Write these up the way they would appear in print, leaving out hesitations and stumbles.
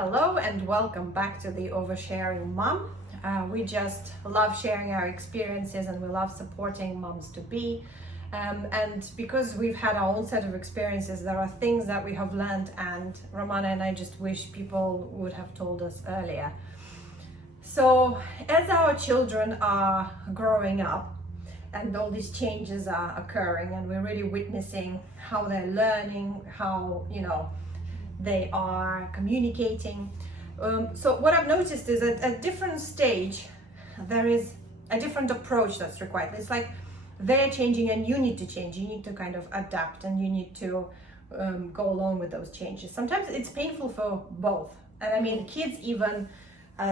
Hello and welcome back to the Oversharing Mom. We just love sharing our experiences and we love supporting moms to be. And because we've had our own set of experiences, there are things that we have learned, and Romana and I just wish people would have told us earlier. So as our children are growing up and all these changes are occurring and we're really witnessing how they're learning, how, they are communicating. So what I've noticed is at a different stage, there is a different approach that's required. It's like they're changing and you need to change. You need to kind of adapt and you need to go along with those changes. Sometimes it's painful for both. And I mean, kids even,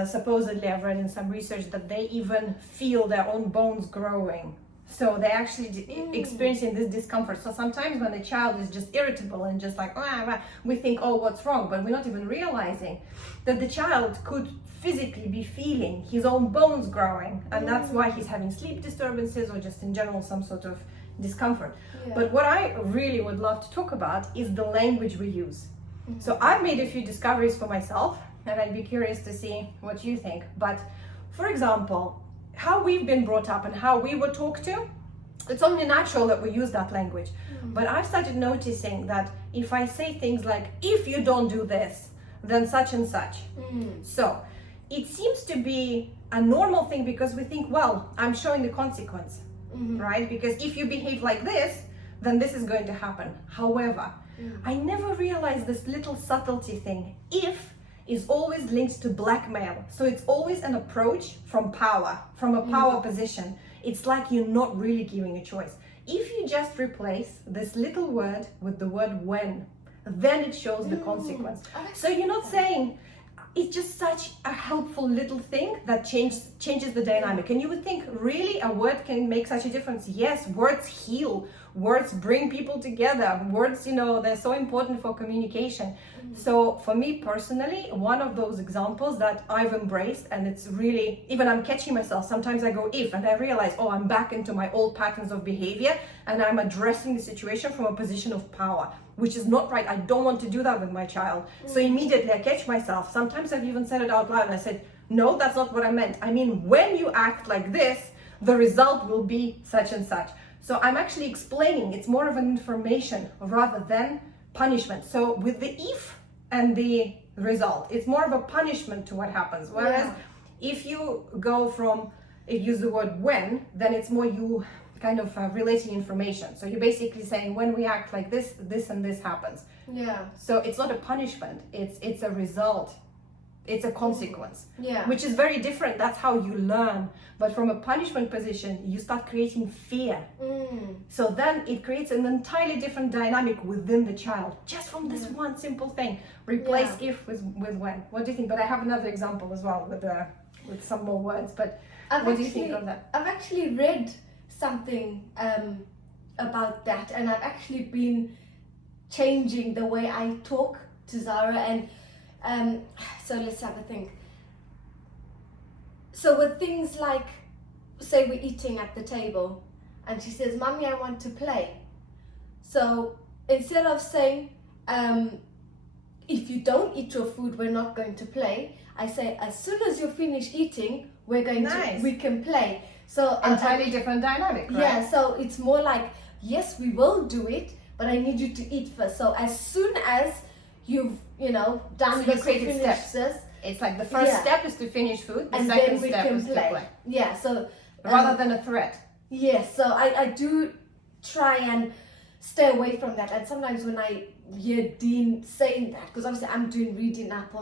supposedly I've read in some research that they even feel their own bones growing. So they're actually experiencing this discomfort. So sometimes when a child is just irritable and just like, we think, oh, what's wrong? But we're not even realizing that the child could physically be feeling his own bones growing. And that's why he's having sleep disturbances or just in general some sort of discomfort. Yeah. But what I really would love to talk about is the language we use. So I've made a few discoveries for myself and I'd be curious to see what you think. But for example, how we've been brought up and how we were talked to, it's only natural that we use that language. But I've started noticing that if I say things like, if you don't do this, then such and such. So it seems to be a normal thing because we think, well, I'm showing the consequence, right? Because if you behave like this, then this is going to happen. However, I never realized this little subtlety thing. If is always linked to blackmail. So it's always an approach from power, from a power position. It's like you're not really giving a choice. If you just replace this little word with the word when, then it shows the consequence. So you're not saying, it's just such a helpful little thing that changes the dynamic. And you would think, really, a word can make such a difference? Yes, words heal. Words bring people together. Words, they're so important for communication. So for me personally, one of those examples that I've embraced, and it's really, even I'm catching myself, sometimes I go if, and I realize, I'm back into my old patterns of behavior, and I'm addressing the situation from a position of power, which is not right. I don't want to do that with my child. So immediately I catch myself. Sometimes I've even said it out loud and I said, no, that's not what I meant. I mean, when you act like this, the result will be such and such. So I'm actually explaining, it's more of an information rather than punishment. So with the if and the result, it's more of a punishment to what happens. Whereas if you go from, if you use the word when, then it's more you kind of relating information. So you're basically saying when we act like this, this and this happens. Yeah. So it's not a punishment, it's a result. It's a consequence, which is very different. That's how you learn. But from a punishment position, you start creating fear. So then it creates an entirely different dynamic within the child, just from this one simple thing. Replace if with when. What do you think? But I have another example as well with some more words. But what do you think of that? I've actually read something about that, and I've actually been changing the way I talk to Zara. And so let's have a think. So with things like, say we're eating at the table and she says, Mommy, I want to play. So instead of saying, if you don't eat your food, we're not going to play, I say, as soon as you finish eating, we can play. So entirely different dynamic, right? Yeah, so it's more like, yes, we will do it, but I need you to eat first. So as soon as you've done the creative steps. It's like the first step is to finish food, the and second then we step can is to play. Yeah, so rather than a threat. Yes, so I do try and stay away from that. And sometimes when I hear Dean saying that, because obviously I'm doing reading up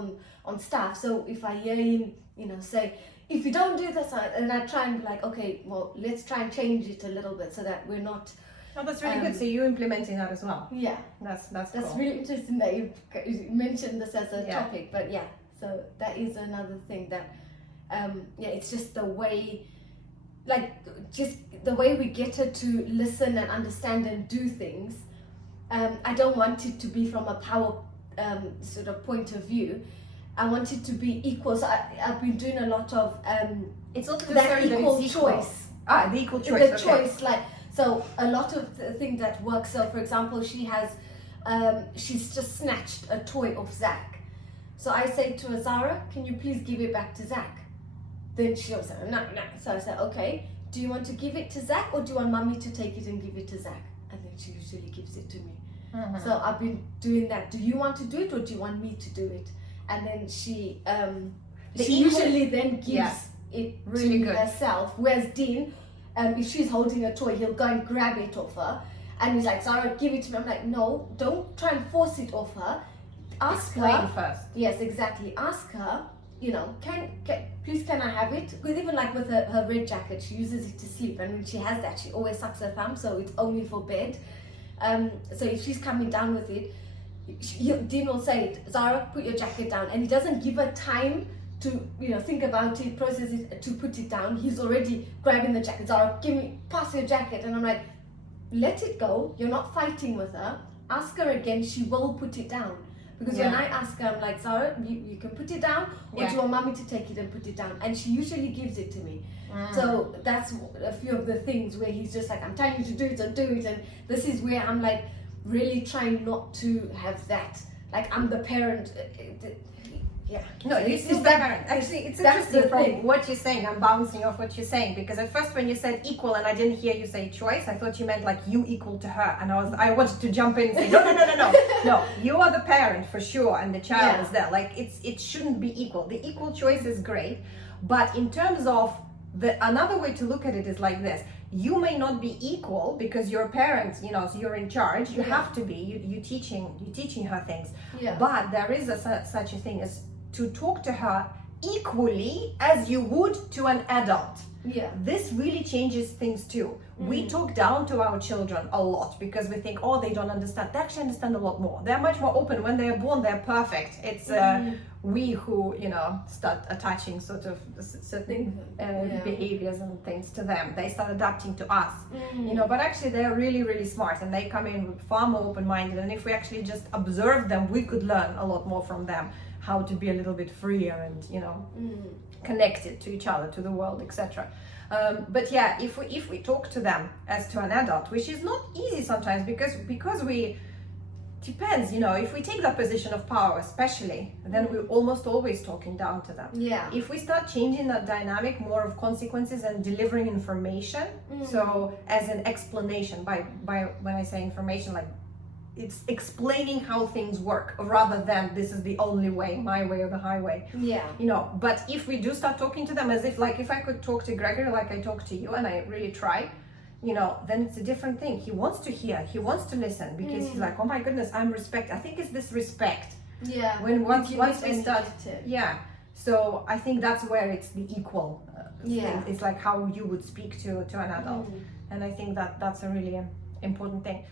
on stuff, so if I hear him, say, if you don't do this, and I try and be like, okay, well, let's try and change it a little bit so that we're not. Oh, that's really good. So you're implementing that as well. Yeah, that's cool. Really interesting that you mentioned this as a topic. But yeah, so that is another thing that, it's just the way, just the way we get her to listen and understand and do things. I don't want it to be from a power sort of point of view. I want it to be equal. So I've been doing a lot of it's not that equal choice. The equal choice. The choice, so a lot of the things that work. So for example, she has she's just snatched a toy off Zach. So I say to her, Zara, can you please give it back to Zach? Then she'll say, no. So I say, okay, do you want to give it to Zach or do you want mommy to take it and give it to Zach? And then she usually gives it to me. So I've been doing that. Do you want to do it or do you want me to do it? And then she usually then gives it really to good. herself. Whereas Dean, if she's holding a toy, he'll go and grab it off her. And he's like, Zara, give it to me. I'm like, no, don't try and force it off her. Ask her first. Yes, exactly. Ask her, you know, please can I have it? Because even like with her red jacket, she uses it to sleep. And when she has that, she always sucks her thumb, so it's only for bed. So if she's coming down with it, Dean will say, Zara, put your jacket down. And he doesn't give her time to, you know, think about it, process it, to put it down. He's already grabbing the jacket. Zara, pass your jacket. And I'm like, let it go. You're not fighting with her. Ask her again. She will put it down. Because when I ask her, I'm like, Zara, you can put it down, or do you want mommy to take it and put it down? And she usually gives it to me. So that's a few of the things where he's just like, I'm telling you to do it, so do it. And this is where I'm like really trying not to have that. Like I'm the parent. No, this is the parent. Actually, it's interesting from what you're saying. I'm bouncing off what you're saying, because at first when you said equal and I didn't hear you say choice, I thought you meant like you equal to her, and I wanted to jump in and say no, you are the parent for sure, and the child is there. Like it shouldn't be equal. The equal choice is great, but in terms of another way to look at it is like this: you may not be equal because you're a parent, you know, so you're in charge. You have to be. You're teaching her things. But there is such a thing as to talk to her equally as you would to an adult. This really changes things too. We talk down to our children a lot because we think, oh, they don't understand. They actually understand a lot more. They're much more open. When they're born, they're perfect. It's we who, you know, start attaching sort of certain behaviors and things to them. They start adapting to us, you know, but actually they're really, really smart, and they come in far more open-minded. And if we actually just observe them, we could learn a lot more from them, how to be a little bit freer and, you know, connected to each other, to the world, etc. But yeah, if we talk to them as to an adult, which is not easy sometimes, because we depends, you know, if we take that position of power especially, then we're almost always talking down to them. If we start changing that dynamic, more of consequences and delivering information, so as an explanation, by when I say information, like it's explaining how things work rather than this is the only way, my way or the highway. You know, but if we do start talking to them as if I could talk to Gregory like I talk to you, and I really try, you know, then it's a different thing. He wants to hear, he wants to listen, because he's like, oh my goodness, I think it's this respect. When once we start, so I think that's where it's the equal thing. It's like how you would speak to an adult. And I think that's a really important thing.